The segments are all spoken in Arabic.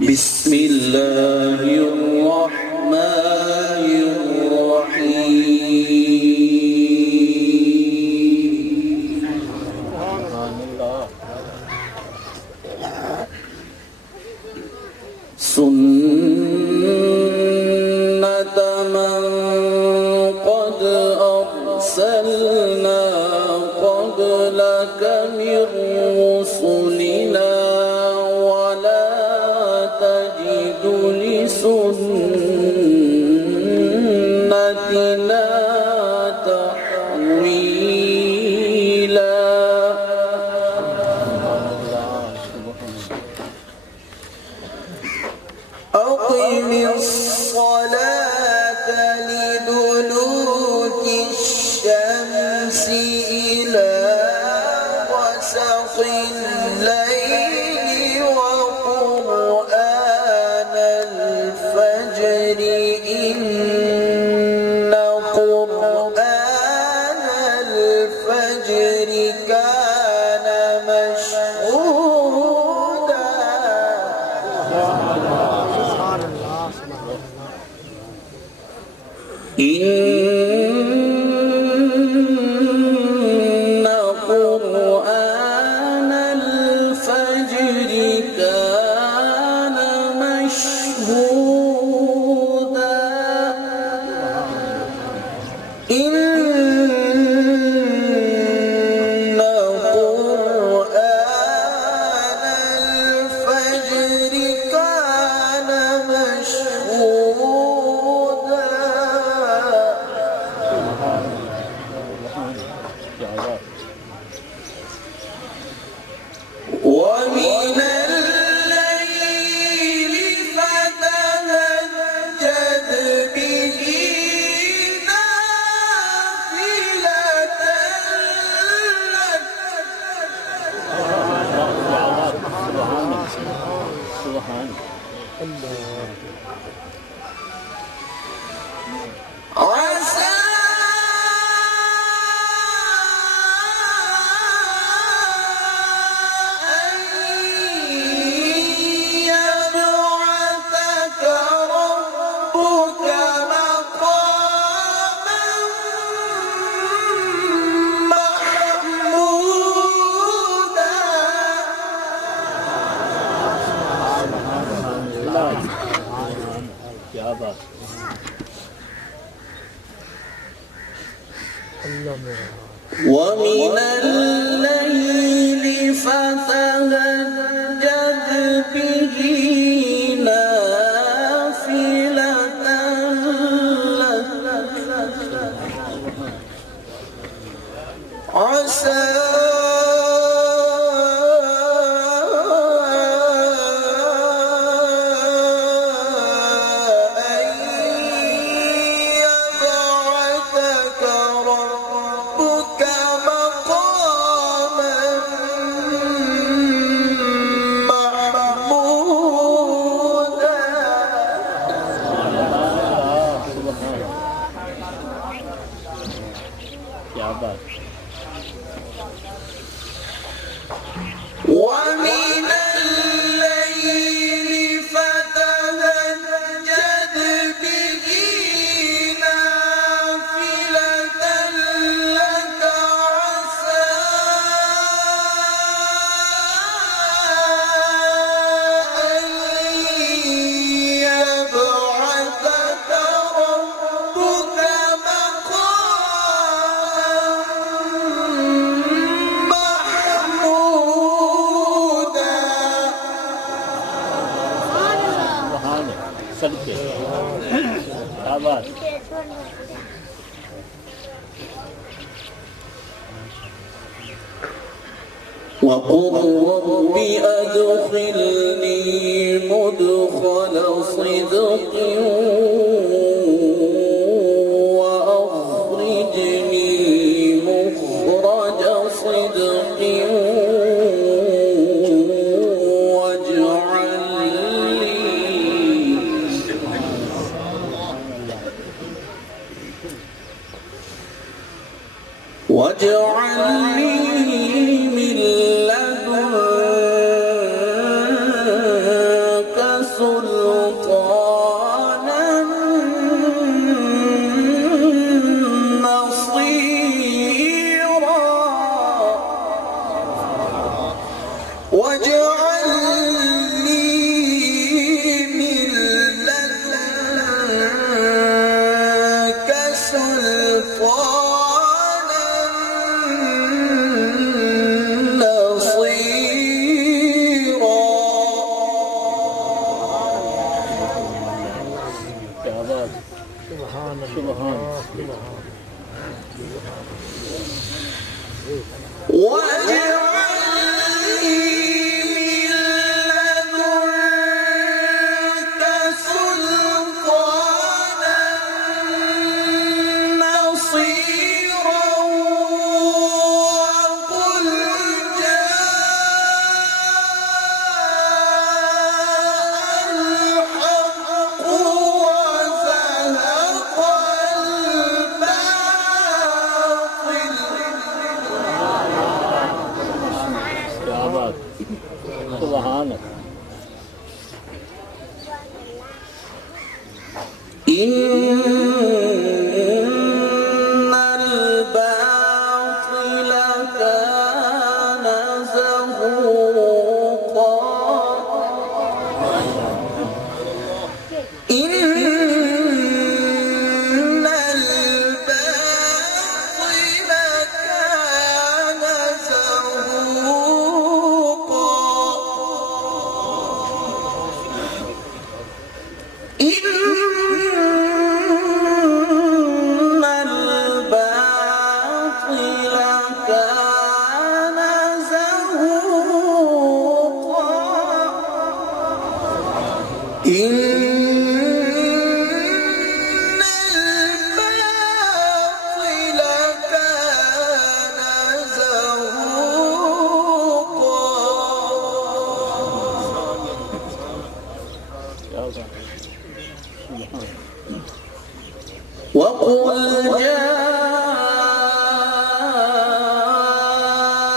بسم الله الرحمن الرحيم سنة من قد أرسلنا قبلك من رسلنا ولا تجد لسنتنا تحويلا أقم الصلاة لدلوك الشمس إلى غسق الليل وقرآن الفجر إن قرآن الفجر كان مشهودا إن قرآن الفجر كان مشهودا إن قرآن الفجر كان مشهودا ومن الليل فتهجد به نافلة لك عسى أن يبعثك ربك مقاما محمودا ومن الليل فتهجد به نافلة لك عسى أن يبعثك ربك مقاما محمودا ومن الليل فتهجد به نافلة لك عسى أن يبعثك ربك مقاما محمودا وقل رب أدخلني مدخل صدق وأخرجني مخرج صدق واجعل لي من لدنك سبحانك إن الباطل كان زهوقا إن الباطل كان زهوقا إن الباطل كان زهوقا إن الباطل كان زهوقا وقل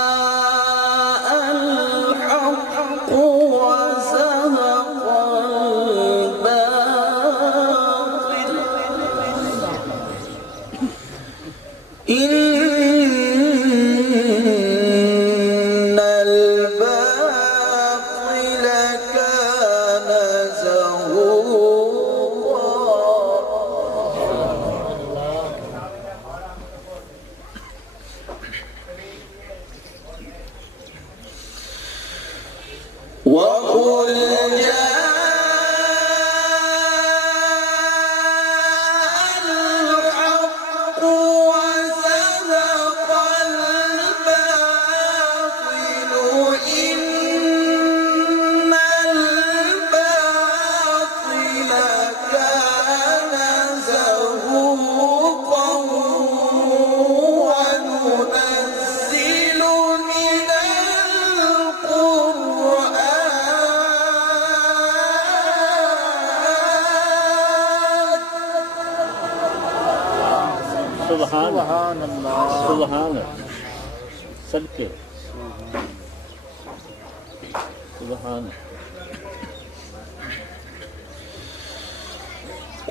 جاء الحق وزهق الباطل إن الباطل كان زهوقا وقل جاء الحق وزهق الباطل إن الباطل كان زهوقا وننزل من سبحان الله سبحان صدقه سبحان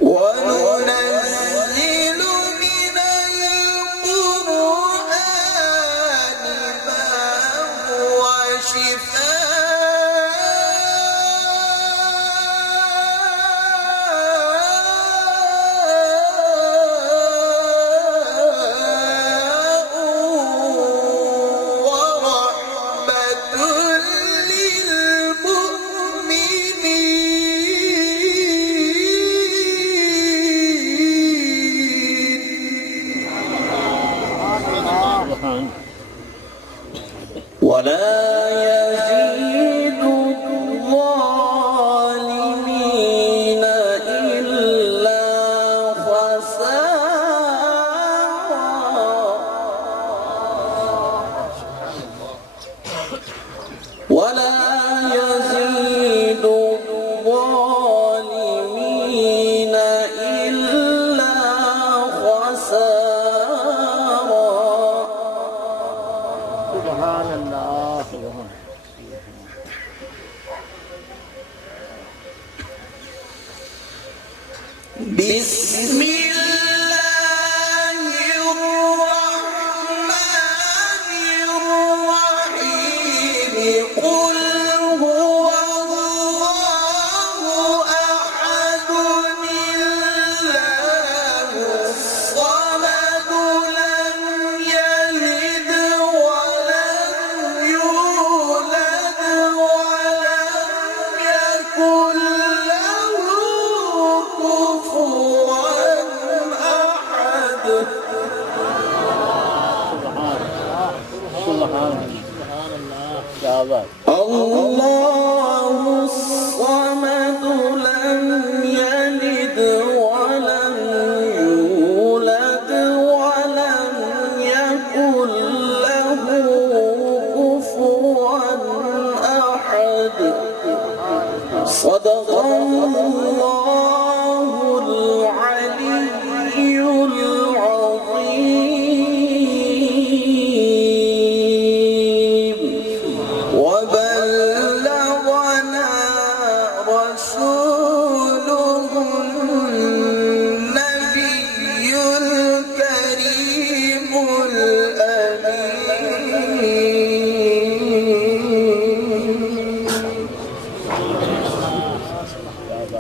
وننزل من القرآن ما هو شفاء ورحمة سبحان ولا يزيد الظالمين إلا خسارا ولا يزيد الظالمين إلا خسارا سبحان الله سبحان بسم الله الرحمن الرحيم قل هو الله أحد الله الصمد لم يلد ولم يولد ولم يكن له كفوا أحد سبحان يا الله الله الصمد لم يلد ولم يولد ولم يكن له كفوا أحد صدق الله العلي العظيم وبلغ ورسوله النبي الكريم الأمين